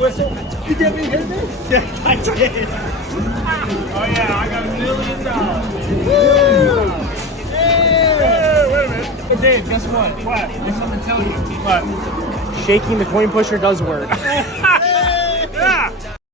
Whistle? You get me hit this? Yeah, I did. Oh yeah, I got $1 million. Woo! Hey, wait a minute. Hey, Dave, guess what? What? There's something to tell you. What? Shaking the coin pusher does work.